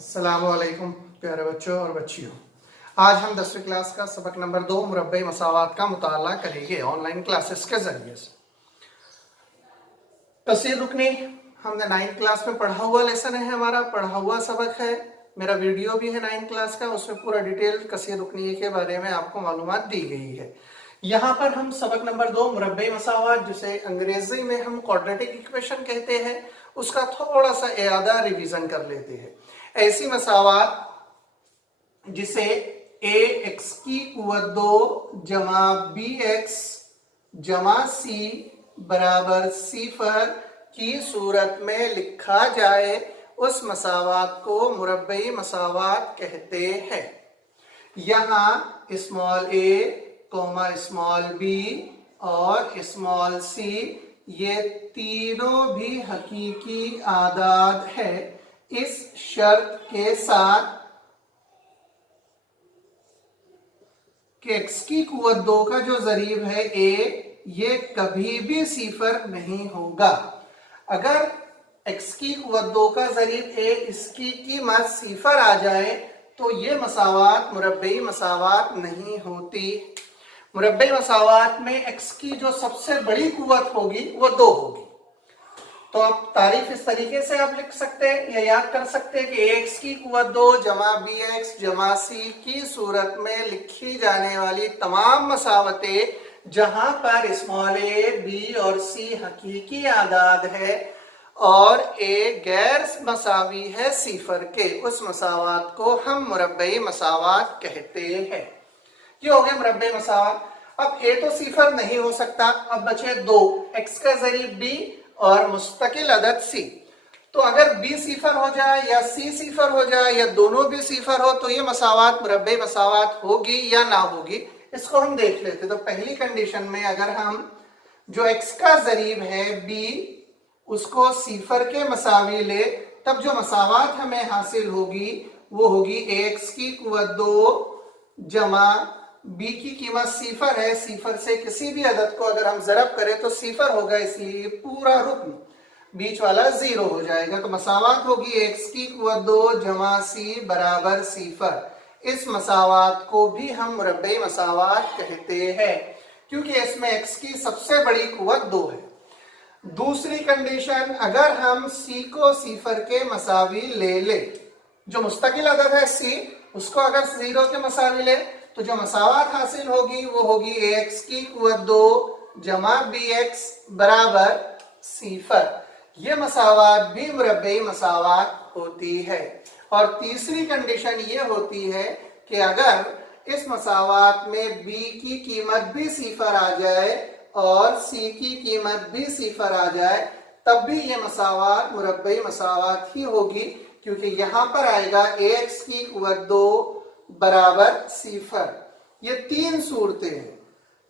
अस्सलामुअलैकुम प्यारे बच्चों और बच्चियों। आज हम 10वीं क्लास का सबक नंबर 2 मुरब्बे मसावात का मुताला करेंगे ऑनलाइन क्लासेस के जरिए से। कसीर रुकनी हमने 9th क्लास में पढ़ा हुआ लेसन है, हमारा पढ़ा हुआ सबक है। मेरा वीडियो भी है 9th क्लास का, उसमें पूरा डिटेल कसीर रुकनी के बारे में आपको मालूमात दी गई है। यहाँ पर हम सबक नंबर 2 मुरब्बे मसावात, जिसे अंग्रेजी में हम क्वाड्रेटिक इक्वेशन कहते हैं, उसका थोड़ा सा इयादा रिवीजन कर लेते हैं। ऐसी मसावात जिसे ए एक्स की कुव्वत 2 जमा बी एक्स जमा सी बराबर सिफर की सूरत में लिखा जाए, उस मसावात को मुरब्बई मसावात कहते हैं। यहाँ स्मॉल ए कॉमा स्मॉल बी और स्मॉल सी ये तीनों भी हकीकी आदाद है, इस शर्त के साथ कि एक्स की कुव्वत 2 का जो जरीब है ए, ये कभी भी सिफर नहीं होगा। अगर एक्स की कुव्वत 2 का जरीब ए, इसकी कीमत सिफर आ जाए तो ये मसावात मुरब्बई मसावात नहीं होती। मुरब्बई मसावात में एक्स की जो सबसे बड़ी कुव्वत होगी वो 2 होगी। तो आप तारीफ इस तरीके से आप लिख सकते हैं या याद कर सकते हैं कि एक्स की कुव्वत 2 जमा बी एक्स जमा सी की सूरत में लिखी जाने वाली तमाम मसावतें, जहां पर स्मॉल ए बी और सी हकीकी आदाद है और ए गैर मसावी है सिफर के, उस मसावात को हम मुरब्बई मसावात कहते हैं। ये हो गए मुरब्बई मसावात। अब ए तो सिफर नहीं हो सकता, अब बचे 2, एक्स का जरीब बी और मुस्तकिल अदद सी। तो अगर बी सिफर हो जाए या सी सिफर हो जाए या दोनों भी सिफर हो तो ये मसावात मुरब्बई मसावात होगी या ना होगी, इसको हम देख लेते। तो पहली कंडीशन में अगर हम जो एक्स का जरीब है बी उसको सिफर के मसावी ले, तब जो मसावात हमें हासिल होगी वो होगी एक्स की कुव्वत 2 जमा बी की कीमत सिफर है, सिफर से किसी भी अदद को अगर हम जरब करें तो सिफर होगा, इसलिए पूरा रुकन बीच वाला 0 हो जाएगा। तो मसावात होगी एक्स की कुव्वत 2 जमा सी बराबर सिफर। इस मसावात को भी हम मुरब्बई मसावात कहते हैं क्योंकि इसमें एक्स की सबसे बड़ी कुव्वत 2 है। दूसरी कंडीशन, अगर हम सी को सिफर के मसावी ले ले, जो मुस्तकिल अदद है सी उसको अगर 0 के मसावी ले तो जो मसावात हासिल होगी वो होगी एक्स की कुव्वत 2 जमा बी एक्स बराबर सिफर। ये मसावात भी मुरब्बई मसावात होती है। और तीसरी कंडीशन ये होती है कि अगर इस मसावात में बी की कीमत भी सिफर आ जाए और सी की कीमत भी सिफर आ जाए, तब भी ये मसावात मुरब्बई मसावात ही होगी, क्योंकि यहां पर आएगा एक्स की कुव्वत 2 बराबर सिफर। ये 3 सूरतें हैं।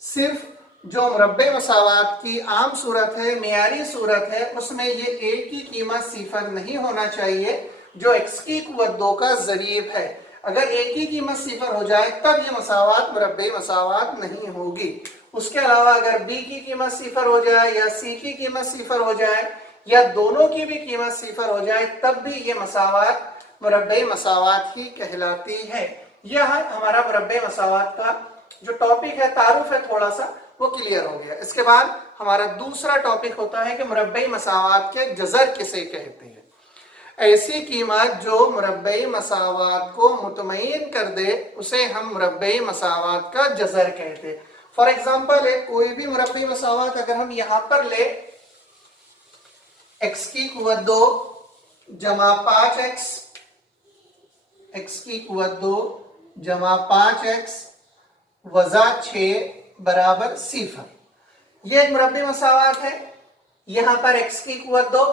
सिर्फ जो मुरब्बे मसावात की आम सूरत है, मियारी सूरत है, उसमें ये ए की कीमत सिफर नहीं होना चाहिए जो एक्स की कुव्वत 2 का जरीब है। अगर ए की कीमत सिफर हो जाए तब ये मसावात मुरब्बे मसावात नहीं होगी। उसके अलावा अगर बी की कीमत सिफर हो जाए या सी की कीमत सिफर हो जाए या दोनों की भी कीमत सिफर हो जाए, तब भी ये मसावात मुरब्बे मसावात ही कहलाती है। यह हमारा मुरब्बे मसावात का जो टॉपिक है, तारुफ है, थोड़ा सा वो क्लियर हो गया। इसके बाद हमारा दूसरा टॉपिक होता है कि मुरब्बई मसावात के जजर किसे कहते हैं। ऐसी कीमत जो मुरब्बई मसावात को मुतमईन कर दे उसे हम मुरब्बई मसावात का जजर कहते हैं। फॉर एग्जाम्पल है कोई भी मुरब्बई मसावात अगर हम यहां पर ले, एक्स की कुव्वत 2 जमा 5x, एक्स की कुव्वत 2 जमा 5x वजा 6 बराबर सिफर। यह एक मुरब्बई मसावात है। यहां पर एक्स की कुव्वत 2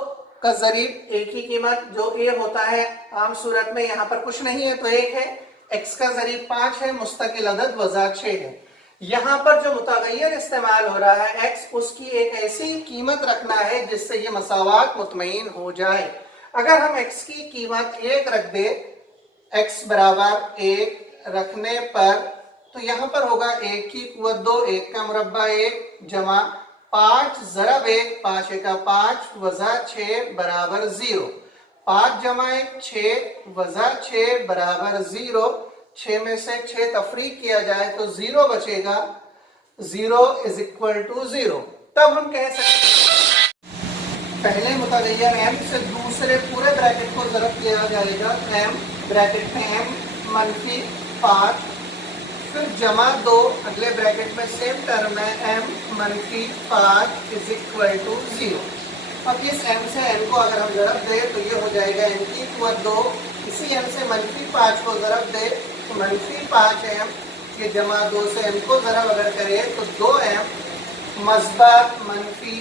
का जरीब ए की कीमत जो ए होता है आम सूरत में, यहां पर कुछ नहीं है तो 1 है, एक्स का जरीब 5 है, मुस्तकिल अदद वजा 6 है। यहां पर जो मुतगय्यर इस्तेमाल हो रहा है एक्स, उसकी एक ऐसी कीमत रखना है जिससे ये मसावात मुतमईन हो जाए। अगर हम एक्स की कीमत 1 रख दे, एक्स बराबर 1 रखने पर तो यहां पर होगा 1 की कुव्वत 2, 1 का मुरब्बा 1 जमा 5 जरब 1, 5 का 5 वजा 6 बराबर 0। 5 जमा 1 6 वजा 6 बराबर 0। 6 में से 6 तफरीक किया जाए तो 0 बचेगा। 0 इज इक्वल टू 0। तब हम कह सकते पहले मुतगय्यर m से दूसरे पूरे ब्रैकेट को ज़रब किया जाएगा। m ब्रैकेट में m मनफी 5, फिर जमा 2 अगले ब्रैकेट में सेम टर्म है m मनफी 5 इज इक्वल टू 0। अब इस m से n को अगर हम ज़रब दें तो ये हो जाएगा m की कुव्वत 2। इसी m से मनफी 5 को ज़रब दे तो मनफी 5m, ये जमा 2 से m को ज़रब अगर करें तो 2m मस्बत मनफी,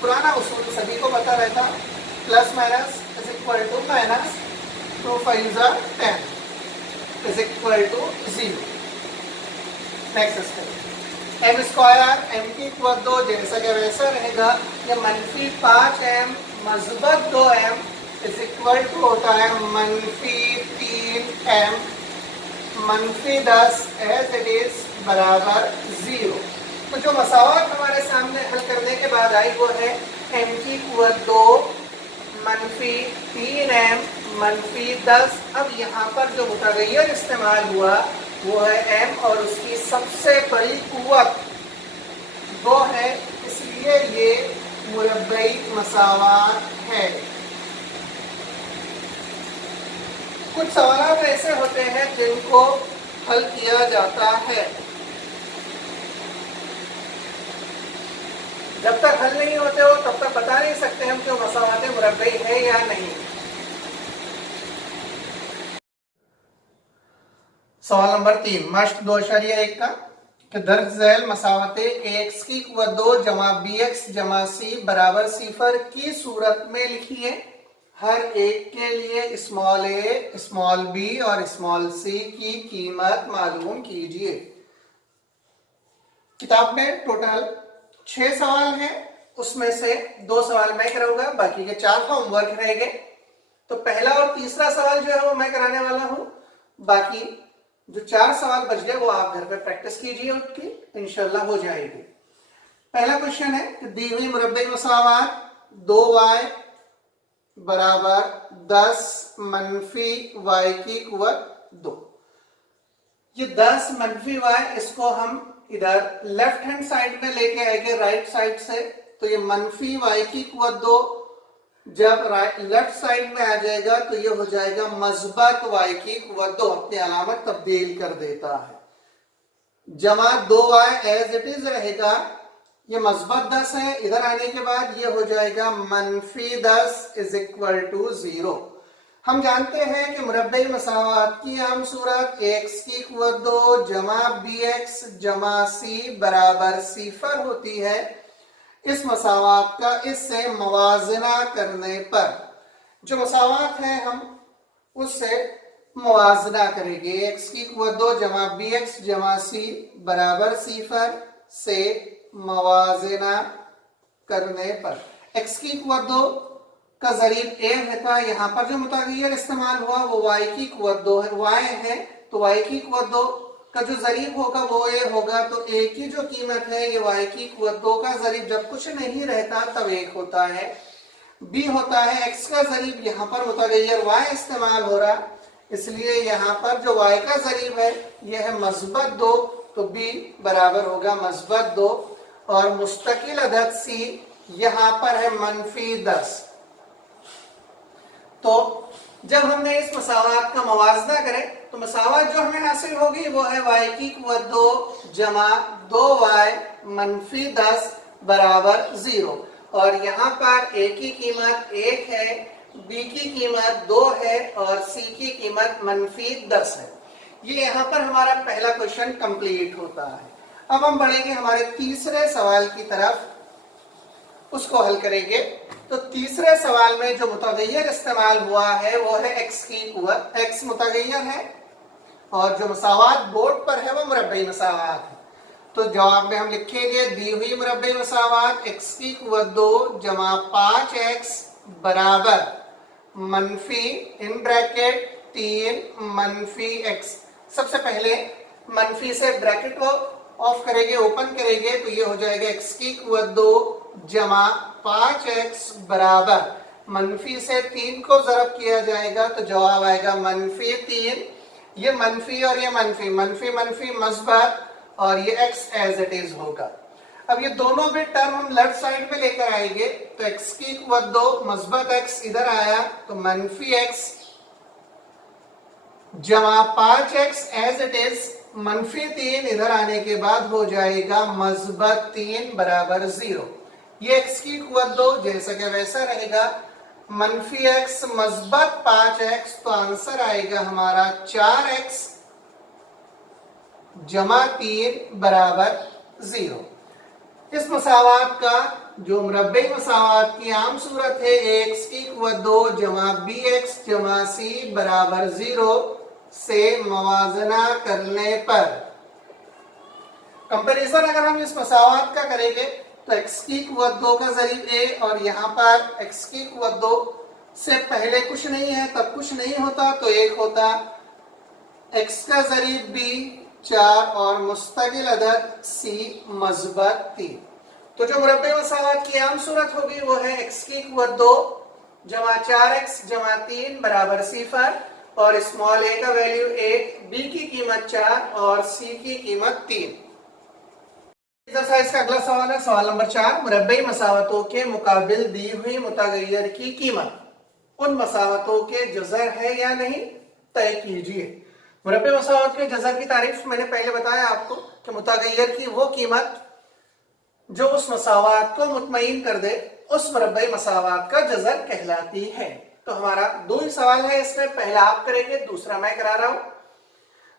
पुराना उसूल सभी को पता रहता, plus minus is equal to minus, 2 5 10 is equal to 0। Next step m square, m की कुव्वत 2 जैसा कि वैसा रहेगा। ये मनफी 5m मस्बत 2m is equal to होता है मनफी 3m मनफी 10 एज इट इज बराबर 0। तो जो मसावत हमारे सामने हल करने के बाद आई वो है m की कुव्वत 2 मनफी 3m मनफी 10। अब यहाँ पर जो मुतगय्यर इस्तेमाल हुआ वो है m और उसकी सबसे बड़ी कुव्वत 2 है, इसलिए ये मुरब्बई मसावत है। कुछ सवाल ऐसे होते हैं जिनको हल किया जाता है, जब तक हल नहीं होते हो तब तक बता नहीं सकते हम कि मसावत मुरब्बई है या नहीं। सवाल नंबर 3 मश्क 2.1 का कि दर्ज झैल मसावतें ax की कुव्वत 2 जमा bx जमा c बराबर 0 की सूरत में लिखिए। हर एक के लिए स्मॉल a, स्मॉल b और स्मॉल c की कीमत मालूम कीजिए। किताब में टोटल 6 सवाल हैं, उसमें से 2 सवाल मैं कराऊंगा, बाकी के 4 होमवर्क रहेंगे। तो पहला और तीसरा सवाल जो है वो मैं कराने वाला हूं, बाकी जो 4 सवाल बच गए वो आप घर पे प्रैक्टिस कीजिए, उनकी इंशाल्लाह हो जाएगी। पहला क्वेश्चन है कि दी हुई मुरब्बई मसावत 2y बराबर 10 मनफी y की कुव्वत 2। ये 10 मनफी y, इसको हम इधर लेफ्ट हैंड साइड में लेके आएंगे राइट साइड से, तो ये मनफी y की कुव्वत 2 जब लेफ्ट साइड में आ जाएगा तो ये हो जाएगा मस्बत y की कुव्वत 2। अपनी अलामत तब्दील कर देता है। जमा 2y एज इट इज रहेगा। ये मस्बत 10 है, इधर आने के बाद ये हो जाएगा मनफी 10 इज इक्वल टू 0। हम जानते हैं कि मुरब्बई मसावत की आम सूरत x की कुव्वत 2 जमा bx जमा c बराबर 0 होती है। इस मसावत का इससे मवाजना करने पर जो मसावत है हम उससे मवाजना करेंगे। x की कुव्वत 2 जमा bx जमा c बराबर 0 से मवाजना करने पर x की कुव्वत 2 का जरीब a रहता है। यहाँ पर जो मुतगय्यर इस्तेमाल हुआ वो y की कुव्वत 2 है, y है तो y की कुव्वत 2 का जो जरीब होगा वो a होगा। तो a की जो कीमत है ये y की कुव्वत 2 का जरीब जब कुछ नहीं रहता तब 1 होता है। b होता है x का जरीब, यहाँ पर मुतगय्यर y इस्तेमाल हो रहा, इसलिए यहाँ पर जो y का जरीब है ये है मस्बत 2, तो b बराबर होगा मस्बत 2। और मुस्तकिल अदद c यहाँ पर है मनफी 10। तो जब हमने इस मसावत का मवाजना करें तो मसावत जो हमें हासिल होगी वो है y की कुव्वत 2 जमा 2y मनफी 10 बराबर 0। और यहाँ पर a की कीमत 1 है, b की कीमत 2 है और c की कीमत मनफी 10 है। ये यहाँ पर हमारा पहला क्वेश्चन कंप्लीट होता है। अब हम बढ़ेंगे हमारे तीसरे सवाल की तरफ, उसको हल करेंगे। तो तीसरे सवाल में जो मुतगय्यर इस्तेमाल हुआ है वो है x की कुव्वत, x मुतगय्यर है और जो मसावत बोर्ड पर है वो मुरब्बई मसावत है। तो जवाब में हम लिखेंगे दी हुई मुरब्बई मसावत x की कुव्वत 2 जमा 5x बराबर मनफी इन ब्रैकेट 3 मनफी x। सबसे पहले मनफी से ब्रैकेट को ऑफ करेंगे, ओपन करेंगे तो ये हो जाएगा x की कुव्वत 2 जमा 5x बराबर मनफी से 3 को जरब किया जाएगा तो जवाब आएगा -3। ये मनफी और ये मनफी, मनफी मनफी मस्बत, और ये x एज इट इज होगा। अब ये दोनों भी टर्म हम लेफ्ट साइड में लेकर आएंगे तो x की कुव्वत 2 मस्बत x इधर आया तो -x जमा 5x एज इट इज, -3 इधर आने के बाद हो जाएगा मस्बत 3 बराबर 0। ये x की कुव्वत 2 जैसा कि वैसा रहेगा, -x मस्बत 5x, तो आंसर आएगा हमारा 4x जमा 3 बराबर 0। इस मसावात का जो मुरब्बे मसावात की आम सूरत है x की कुव्वत 2 जमा bx जमा c बराबर 0 से मवाजना करने पर, कंपैरिजन अगर हम इस मसावात का करेंगे तो x की कुव्वत 2 का जरीब a और यहाँ पर x की कुव्वत 2 से पहले कुछ नहीं है तब कुछ नहीं होता तो 1 होता, x का जरीब b 4 और मुस्तकिल अदद c मस्बत 3। तो जो मुरब्बे मसावात की आम सूरत होगी वो है x की कुव्वत 2 जमा 4x जमा 3 बराबर 0 और स्मॉल a का वैल्यू 1, b की कीमत 4 और c की कीमत 3। एक्सरसाइज का अगला सवाल है सवाल नंबर 4, मुरब्बे मसावतों के मुकाबिल दी हुई मुतगय्यर की कीमत उन मसावतों के जज़र है या नहीं तय कीजिए। मुरब्बे मसावत के जज़र की तारीफ मैंने पहले बताया आपको कि मुतगय्यर की वो कीमत जो उस मसावात को मुतमईन कर दे उस मुरब्बे मसावात का जज़र कहलाती है। तो हमारा 2 ही सवाल है इसमें, पहला आप करेंगे दूसरा मैं करा रहा हूं।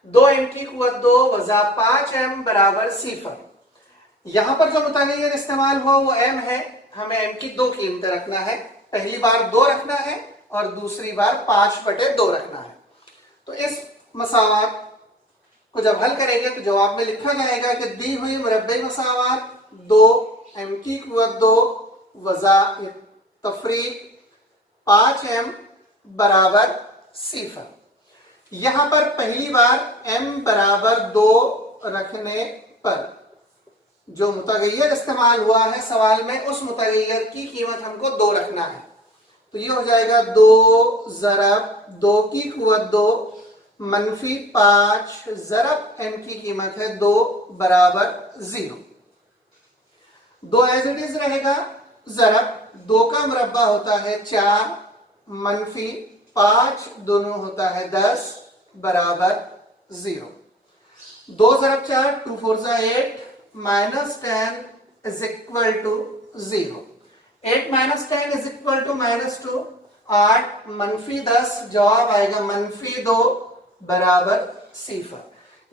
2m की कुव्वत 2 वज़ा 5m बराबर 0। यहां पर जो मुतगय्यर इस्तेमाल हुआ वो m है, हमें m की 2 कीमतें रखना है, पहली बार 2 रखना है और दूसरी बार 5/2 रखना है। तो इस मसावात को जब हल करेंगे तो जवाब में लिखा जाएगा कि दी हुई मुरब्बे मसावात 2m की कुव्वत 2 वज़ा तफरीक 5m बराबर 0। यहां पर पहली बार m बराबर 2 रखने पर जो मुतगय्यर इस्तेमाल हुआ है सवाल में उस मुतगय्यर की कीमत हमको 2 रखना है, तो ये हो जाएगा 2 ज़रब 2 की कुव्वत 2 -5 ज़रब m की कीमत है 2 बराबर 0। 2 एज इट इज रहेगा, ज़रब 2 का मुरब्बा होता है 4 -5 दोनों होता है 10 बराबर 0। 2 ज़रब 4 2 4 8 -10 is equal to 0। 8 -10 is equal to -2, 8 -10 जवाब आएगा -2 बराबर 0।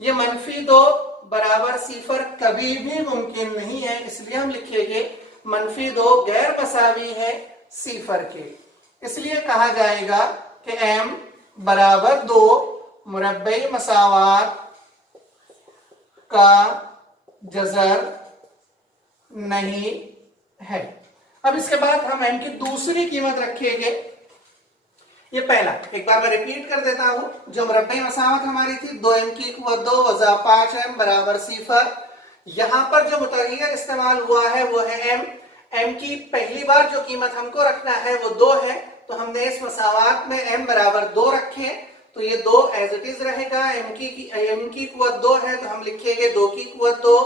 ये -2 बराबर 0 कभी भी मुमकिन नहीं है, इसलिए हम लिखेंगे -2 गैर मसावी है 0 के, इसलिए कहा जाएगा कि m बराबर 2 मुरब्बे मसावात का जज़र नहीं है। अब इसके बाद हम m की दूसरी कीमत रखेंगे। ये पहला एक बार मैं रिपीट कर देता हूं, जो मुरब्बे मसावत हमारी थी 2m की कुव्वत 2 वज़ा 5m बराबर 0। यहां पर जो मुतगय्यर इस्तेमाल हुआ है वो है m की पहली बार जो कीमत हमको रखना है वो 2 है, तो हमने इस मसावात में m बराबर 2 रखे, तो ये 2 एज इट इज रहेगा। m की कुव्वत 2 है तो हम लिखेंगे 2 की कुव्वत 2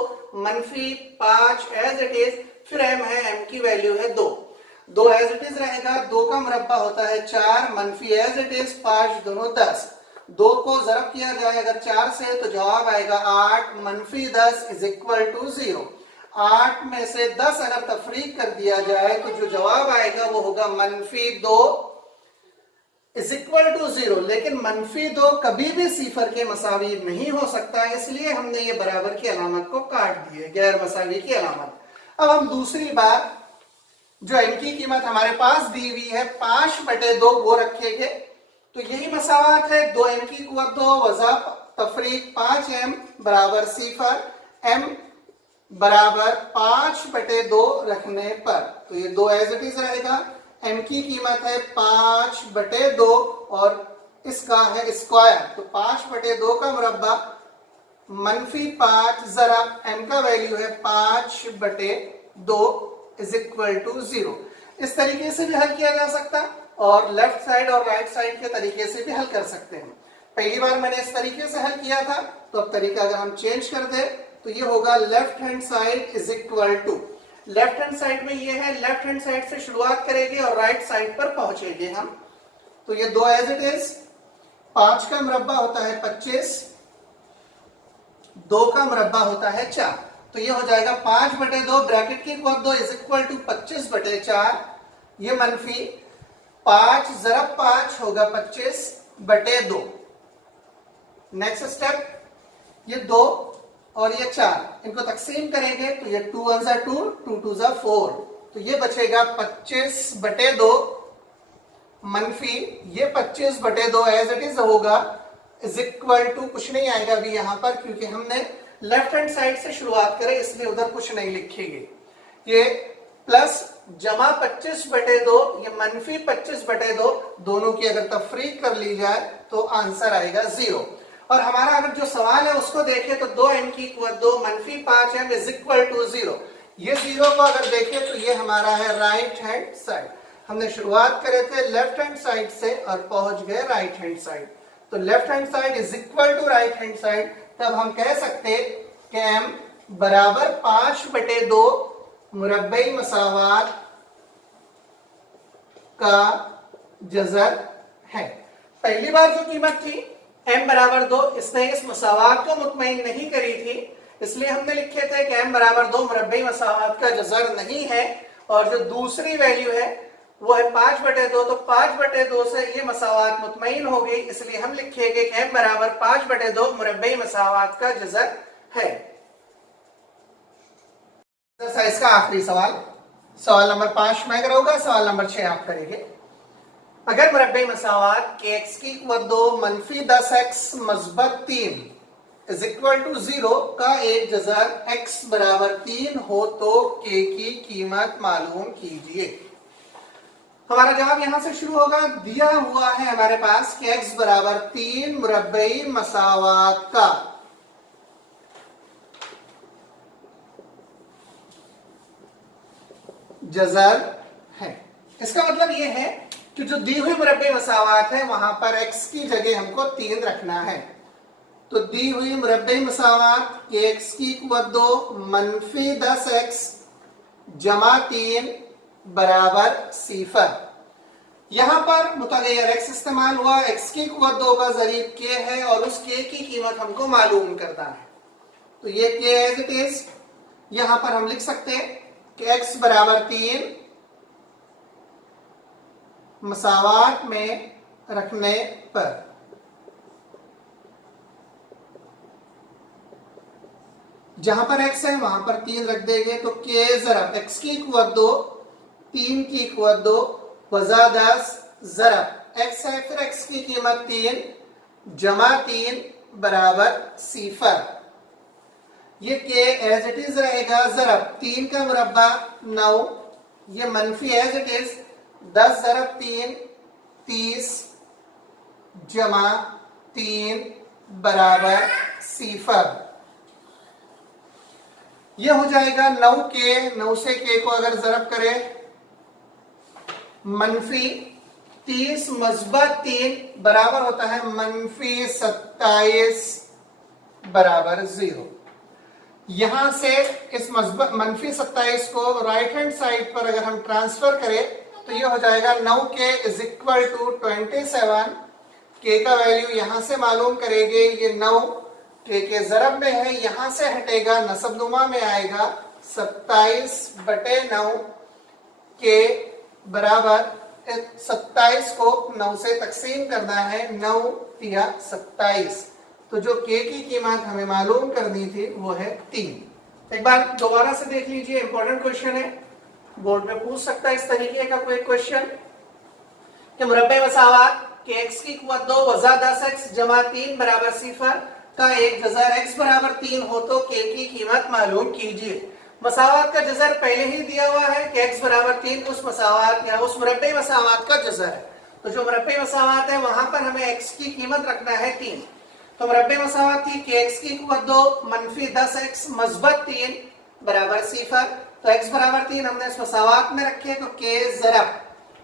-5 एज इट इज, फिर m है, m की वैल्यू है 2 एज इट इज रहेगा। 2 का मुरब्बा होता है 4 मनफी एज इट इज 5 दोनों 10, 2 को ज़रब किया जाए अगर 4 से तो जवाब आएगा 8 -10 इज इक्वल टू 0। 8 में से 10 अगर तफरीक कर दिया जाए तो जो जवाब आएगा वो होगा -2 इज इक्वल टू 0। लेकिन -2 कभी भी 0 के मसावी नहीं हो सकता, इसलिए हमने ये बराबर की अलामत को काट दिए, गैर मसावी की अलामत। अब हम दूसरी बार जो m की कीमत हमारे पास दी हुई है 5/2 वो रखेंगे, तो यही मसावात है 2m की कुव्वत 2 वज़ा तफरीक 5m बराबर 0, m बराबर 5/2 रखने पर, तो ये 2 एज इट इज रहेगा। m की कीमत है 5/2 और इसका है स्क्वायर, तो 5/2 का मुरब्बा -5 ज़रब m का वैल्यू है 5/2 इज इक्वल टू 0। इस तरीके से भी हल किया जा सकता और लेफ्ट साइड और राइट साइड के तरीके से भी हल कर सकते हैं। पहली बार मैंने इस तरीके से हल किया था, तो अब तरीका अगर हम चेंज कर दे तो ये होगा left hand side is equal to, left hand side में ये है, लेफ्ट हैंड साइड से शुरुआत करेंगे और राइट साइड पर पहुंचेंगे हम। तो ये 2 एज इट इज, 5 का मुरब्बा होता है 25, 2 का मुरब्बा होता है 4, तो ये हो जाएगा 5/2 ब्रैकेट की कर दो इज इक्वल टू 25/4, ये मनफी 5 ज़रब 5 होगा 25/2। नेक्स्ट स्टेप, ये 2 और ये 4 इनको तकसीम करेंगे तो ये 2 1 ज़ा 2, 2 2 ज़ा 4, तो ये बचेगा 25/2 मनफी ये 25/2 एज इट इज होगा इज इक्वल टू, कुछ नहीं आएगा अभी यहां पर क्योंकि हमने लेफ्ट हैंड साइड से शुरुआत करें इसलिए उधर कुछ नहीं लिखेंगे। ये प्लस जमा 25/2, ये मनफी 25/2, दोनों की अगर तफरीक कर ली जाए तो आंसर आएगा 0। और हमारा अगर जो सवाल है उसको देखें तो 2m की कुव्वत 2 मनफी 5m इज इक्वल टू 0। ये 0 को अगर देखें तो ये हमारा है राइट हैंड साइड। हमने शुरुआत करे थे लेफ्ट हैंड साइड से और पहुंच गए राइट हैंड साइड, तो left hand side is equal to right hand side. तब हम कह सकते कि m बराबर 5/2 मुरब्बई मसावात का जज़र है। पहली बार जो कीमत थी m बराबर 2, इसने इस मसावात को मुतमईन नहीं करी थी, इसलिए हमने लिखे थे कि m बराबर 2 मुरब्बई मसावात का जज़र नहीं है। और जो दूसरी वैल्यू है वो है 5/2, तो 5/2 से ये मसावात मुतमईन हो गई, इसलिए हम लिखेंगे कि m बराबर 5/2 मुरब्बई मसावात का जज़र है। एक्सरसाइज का आखिरी सवाल, सवाल नंबर 5 मैं करूंगा, सवाल नंबर 6 आप करेंगे। अगर मुरब्बई मसावात के x की कुव्वत 2 मनफी 10x मस्बत 3 इज इक्वल टू 0 का एक जज़र x बराबर 3 हो तो k की कीमत मालूम कीजिए। हमारा जवाब यहां से शुरू होगा, दिया हुआ है हमारे पास कि x बराबर 3 मुरब्बई मसावात का जज़र है। इसका मतलब यह है कि जो दी हुई मुरब्बई मसावात है वहां पर x की जगह हमको 3 रखना है। तो दी हुई मुरब्बई मसावात के x की कुव्वत 2 मनफी 10x जमा 3 बराबर 0। यहां पर मुतगय्यर x इस्तेमाल हुआ, x की कुव्वत 2 का ज़रीब k है और उस k की कीमत हमको मालूम करना है। तो ये k एज इट इज, यहां पर हम लिख सकते हैं कि x बराबर 3 मसावात में रखने पर जहां पर x है वहां पर 3 रख देंगे, तो k ज़रब x की कुव्वत 2 3 की कुव्वत 2 वज़ा 10 ज़रब x है, फिर x की कीमत 3 जमा 3 बराबर 0। ये k एज इट इज रहेगा, ज़रब 3 का मुरब्बा 9, ये मनफी एज इट इज 10 ज़रब 3 30 जमा 3 बराबर 0। ये हो जाएगा 9k, 9 से k को अगर ज़रब करें मनफी 30 मस्बत 3 बराबर होता है मनफी 27 बराबर 0। यहां से इस मनफी 27 को राइट हैंड साइड पर अगर हम ट्रांसफर करें तो ये हो जाएगा 9k is equal to 27। k का वैल्यू यहां से मालूम करेंगे, ये 9 k के ज़रब में है, यहां से हटेगा नसबनुमा में आएगा 27/9 के बराबर 27 को 9 से तकसीम करना है, 9 या 27, तो जो k की कीमत हमें मालूम करनी थी वो है 3। एक बार दोबारा से देख लीजिए, इंपॉर्टेंट क्वेश्चन है, बोर्ड में पूछ सकता है इस तरीके का कोई क्वेश्चन कि मुरब्बे मसावात के x की कुव्वत 2 वज़ा 10x जमा 3 बराबर 0 का एक जज़र x बराबर 3 हो तो k की कीमत मालूम कीजिए। मसावात का जज़र पहले ही दिया हुआ है कि x बराबर 3 उस मसावात या उस मुरब्बे मसावात का जज़र है, तो जो मुरब्बे मसावात है वहां पर हमें x की कीमत रखना है 3। तो मुरब्बे मसावात थी कि x की कुव्वत 2 मनफी 10x मस्बत 3 बराबर 0। तो x बराबर 3 हमने इस मसावात में रखे, तो k ज़रब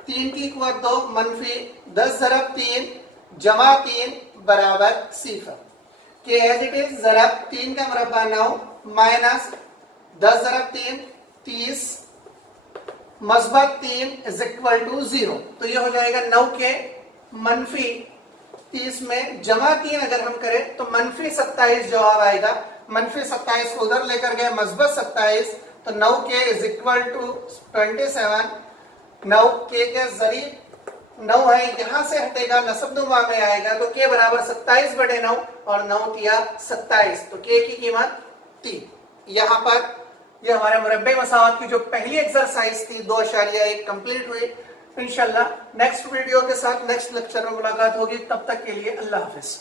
3 की कुव्वत 2 मनफी 10 ज़रब 3 जमा 3 बराबर सिफर। k एज इट इज ज़रब 3 का मुरब्बा 9 माइनस 10 ज़रब 3 30 मस्बत 3 इज इक्वल टू 0। तो ये हो जाएगा 9 के मनफी 30 में जमा 3 अगर हम करें तो मनफी 27 जवाब आएगा। मनफी 27 को उधर लेकर गए मस्बत 27, तो 9 के इज इक्वल टू 27। 9 के जरीब 9 है, यहां से हटेगा नसबनुमा में आएगा, तो के बराबर 27/9 और 9 तिया 27, तो के की कीमत 3। यहां पर यह हमारे मुरब्बे मसावत की जो पहली एक्सरसाइज थी 2.1 कंप्लीट हुई। इंशाल्लाह नेक्स्ट वीडियो के साथ नेक्स्ट लेक्चर में मुलाकात होगी, तब तक के लिए अल्लाह हाफिज।